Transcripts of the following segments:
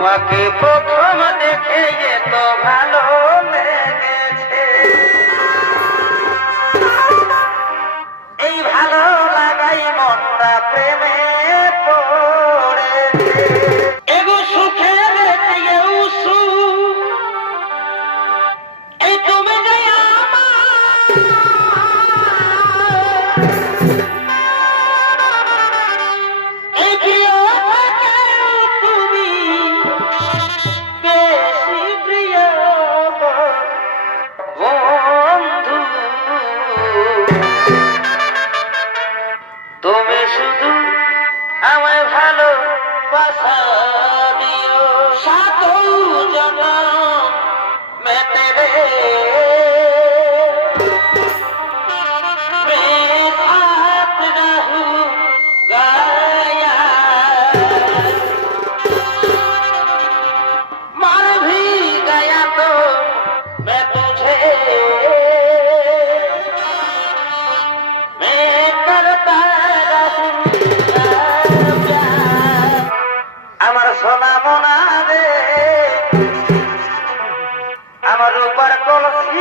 তোমাকে প্রথম দেখে এত ভালো।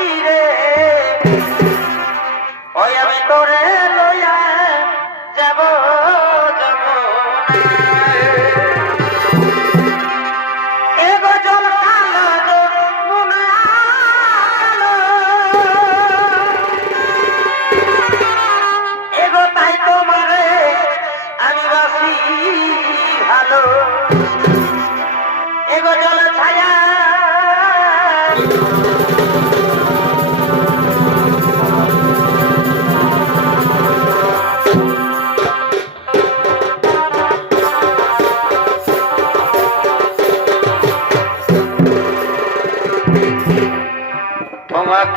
কলসি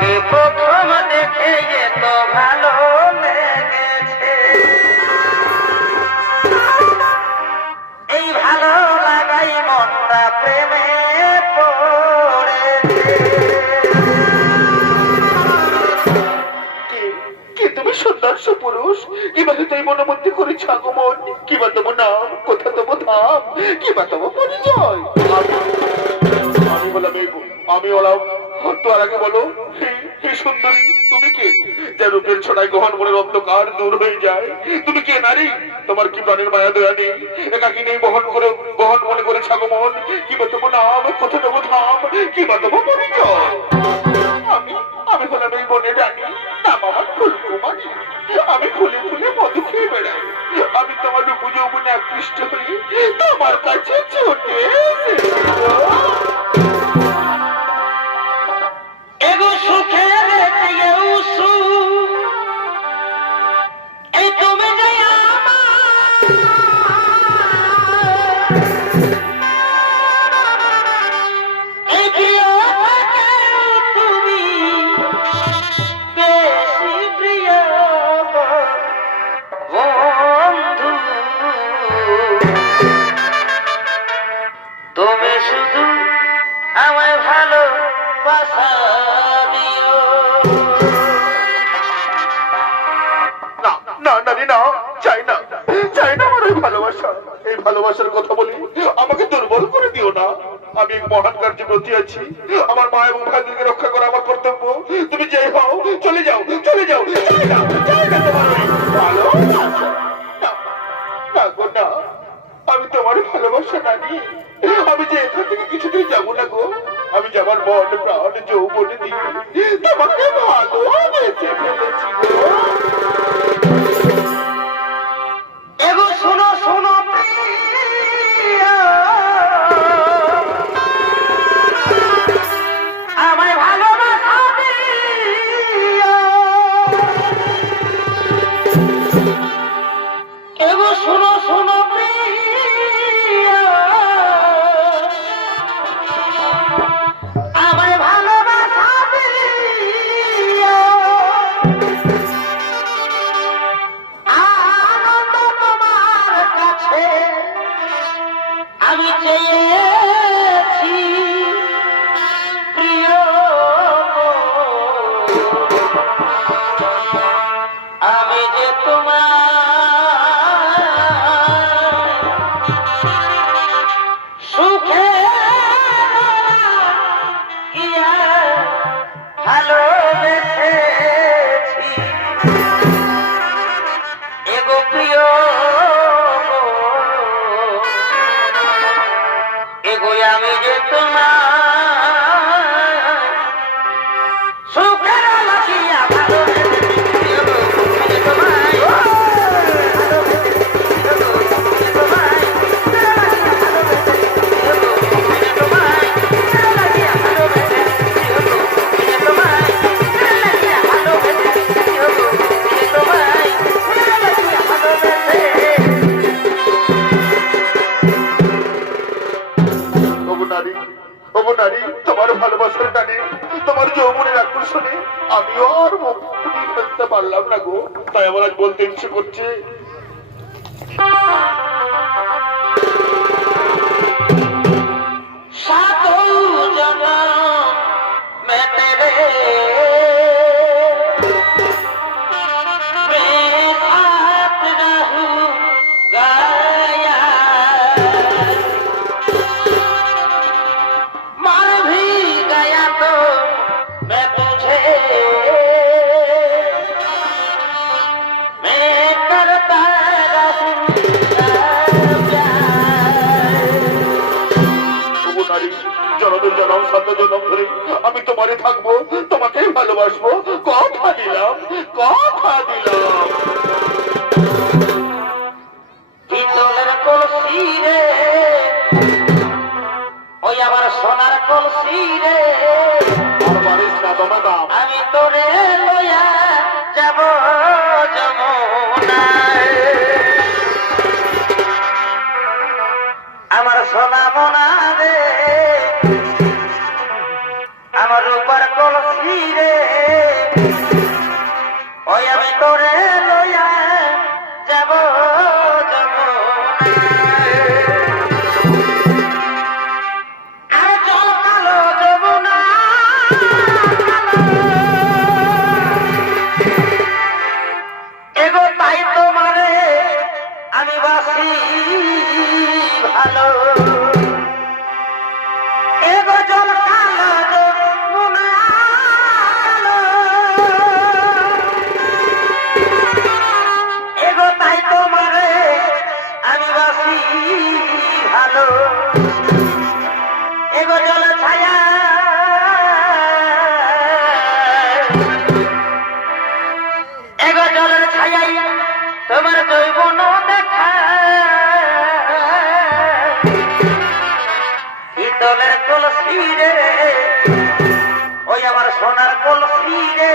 তোমাকে প্রথম দেখে এত ভালো লেগেছে এই ভালো লাগাই মনটা প্রেমে পড়েছে কে কে তুমি সুন্দর পুরুষ নাম? কোথা তোমার ধাম? কিবা তোমার পরিচয়? আমি- এই আমি বললাম তোমার আগে বলো, হে- সুন্দরী, তুমি কে? যে রূপের ছড়ায় গহন মনের অন্ধকার দূর হয়ে যায়। তুমি কে নারী? তোমার কি প্রাণের মায়া দয়া নেই? একাকি নেই বহন করে বহন মনে করে ছাগমন। কিবা তোমার নাম, কোথা তোমার ধাম কিবা তোমার পরিচয়? আমি আমি হলাম এই বনে রানী, নাম আমার ফুলকুমারী। আমি ফুলে ফুলে মধু খেয়ে বেড়াই। আমি তোমার যৌবনে আকৃষ্ট হয়ে তোমার কাছে ছুটে। এগো সুখের দিয়েও কথা বলি? আমাকে দুর্বল করে দিও না। আমি মহান কার্যে ব্রতী আছি। আমার মা এবং ভাইদেরকে রক্ষা করা আমার কর্তব্য। তুমি যেই হও, চলে যাও চলে যাও আমি তোমার ভালোবাসা আমি যে এখান থেকে কিছুতেই যাব না গো। আমি যাবার মন, প্রাণ, যৌবনে তোমাকে ভালোবেসে ফেলেছি গো। এগো, শোনো শোনো। তাই আমার বলতে ইচ্ছে করছে। জনদের জনম শত জনম ধরে। আমি তোমারে থাকব তোমাকেই ভালোবাসবো। কথা দিলাম কথা দিলাম। ওই আমার সোনার কলসি রে। আমি তোরে যাব সোনা মোনা কলসি রে ওই আমার সোনার কলসি রে।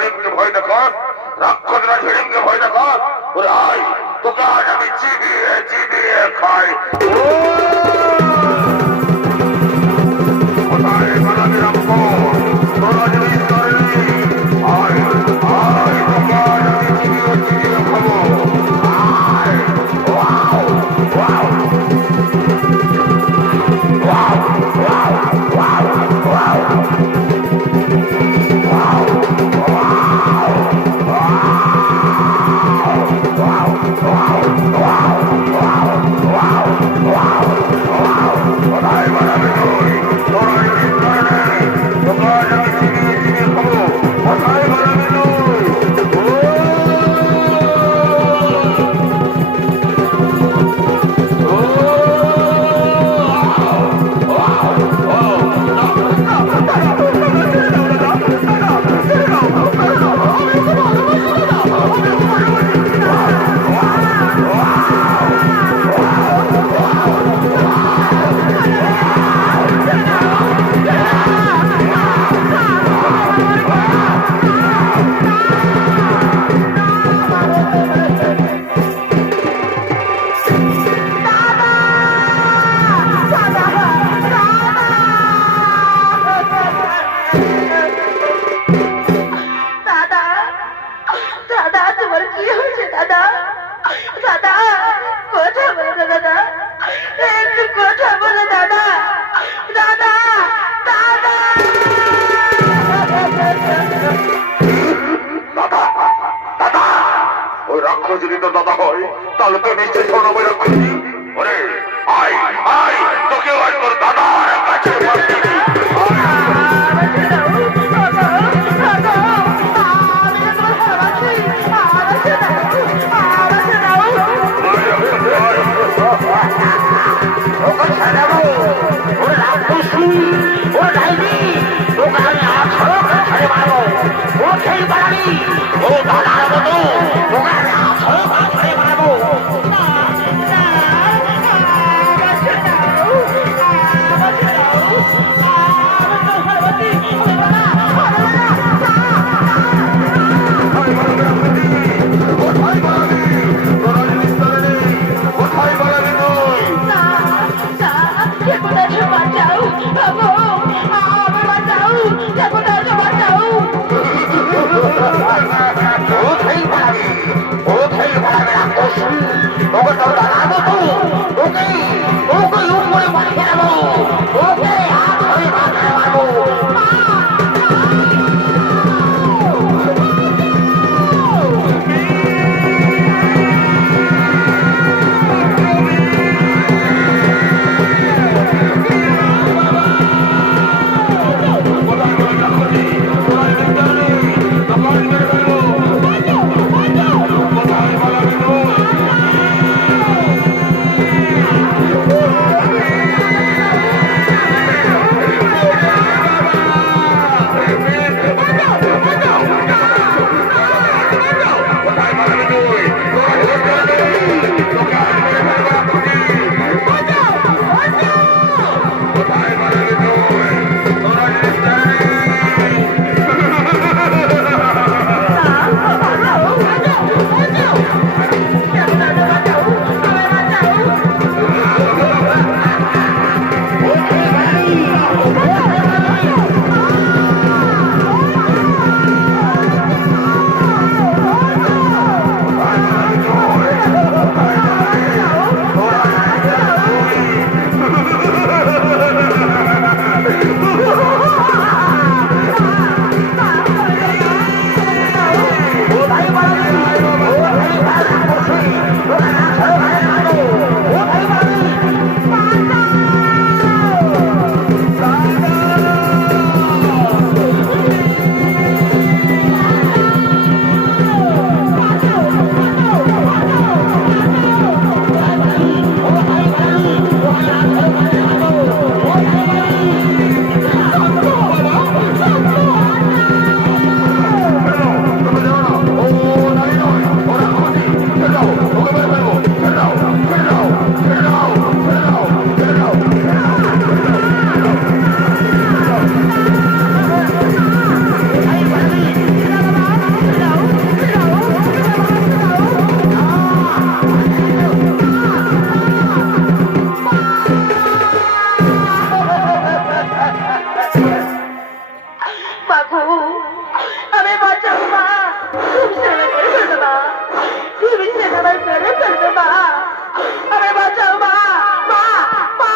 হিড়িমকে ভয় দেখাস রাক্ষসরা হিড়িমকে ভয় ওরে আয় তোকে আজ আমি চিবিয়ে চিবিয়ে খাই। বাবু আমি বাঁচাও মা। তুমি ছেলে করে ফেলবে মা। তুমি ছেলে আমার করে ফেলবে মা। আমি বাঁচাও মা। মা মা।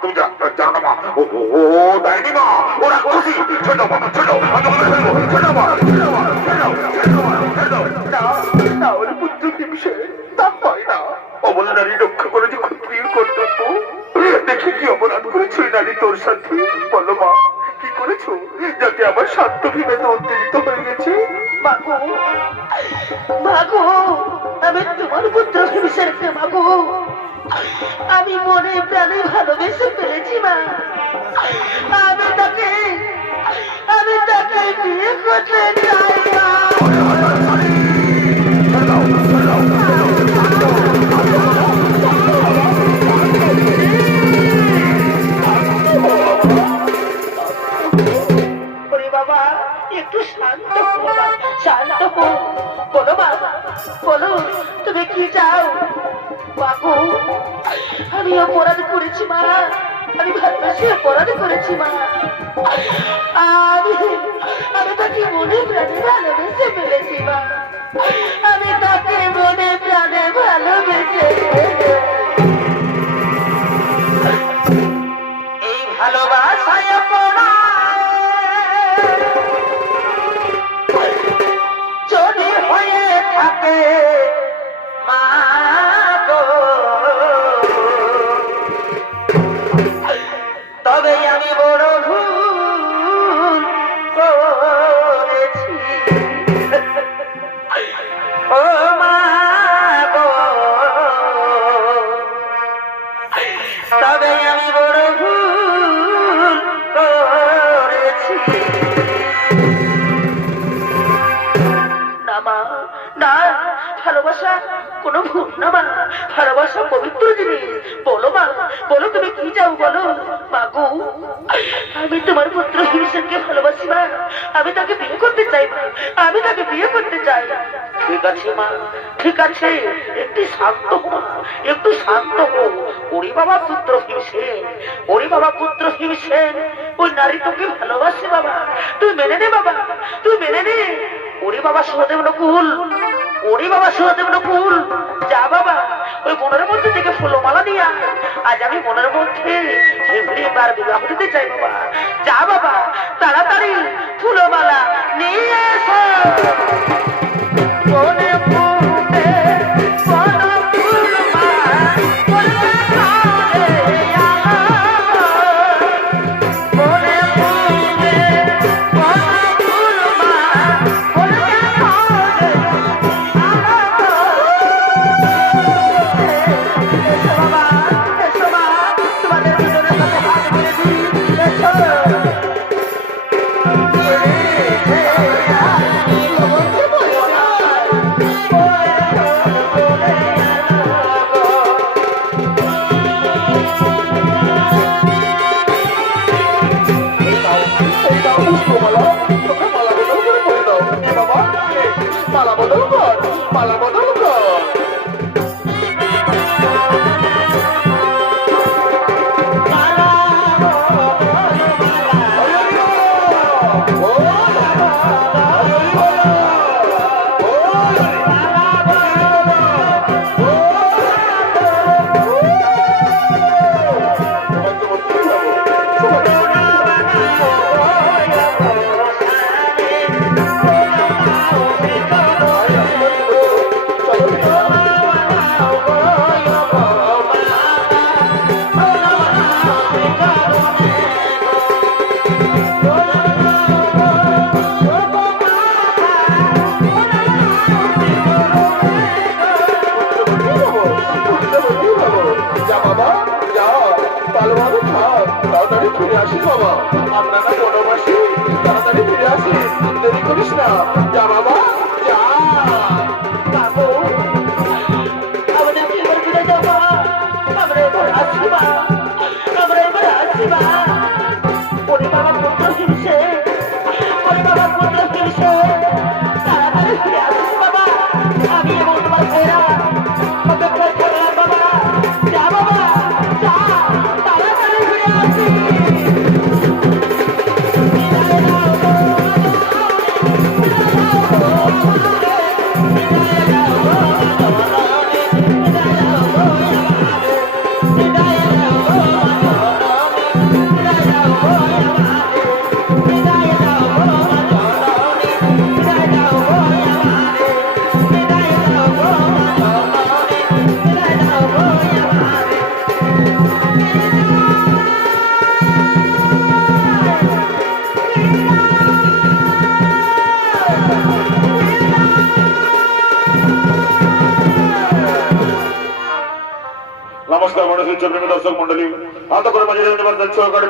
তুমি জানো না মা। ও ও দেয়নি মা। ওরা খুশি ছেড়ে মা ছেড়ে মা। ছেড়ে মা মা না ওর পুত্র তা হয় না। অবলা নারী রক্ষা করে যে ক্ষত্রিয় কর্তব্য দেখে কি অপরাধ করেছ নারী তোর সাথে। বলো মা, কি করেছ? যাতে আমার শান্ত বিবেদ উত্তেজিত হয়ে গেছে। মাগো মাগো আমি তোমার পুত্র হিংসেরকে মাগো আমি মনে প্রাণে ভালোবেসে ফেলেছি মা। আমি তাকে আমি তাকে বিয়ে করতে চাই মা। বলো মা, বলো, তুমি কি চাও? বাবু, আমি অপরাধ করেছি মা, আমি ভালোবাসি, অপরাধ করেছি মা। আমি আমি তাকে মনে প্রাণে ভালোবেসে ফেলেছি মা। ভালোবাসা পবিত্র জিনিস। বলো মা, বলো তুমি কি চাও বলো? মা গো আমি তোমার পুত্র হিমসেনকে ভালোবাসি মা। আমি তাকে বিয়ে করতে চাই মা। আমি তাকে বিয়ে করতে চাই। ঠিক আছে মা, ঠিক আছে, একটু শান্ত হো একটু শান্ত হো ওরে বাবা পুত্র হিমসেন ওরে বাবা পুত্র হিমসেন ওই নারী তোকে ভালোবাসে বাবা। তুই মেনে নে বাবা, তুই মেনে নে। ওরে বাবা সহদেব নকুল, ওরে বাবা সহদেব নকুল, যা বাবা। ওই মনের মধ্যে থেকে ফুলমালা নিয়ে আয়। আজ আমি মনের মধ্যে হেবড়ি বার বিবাহ দিতে চাই, বাবা যা, বাবা, তাড়াতাড়ি ফুলমালা নিয়ে এসো ফিরে আসিস বাবা। আমরা না বনবাসী তাড়াতাড়ি ফিরে আসিস দেরি করিস না। Oh, নমস্কার মানুষের চন্দ্রমী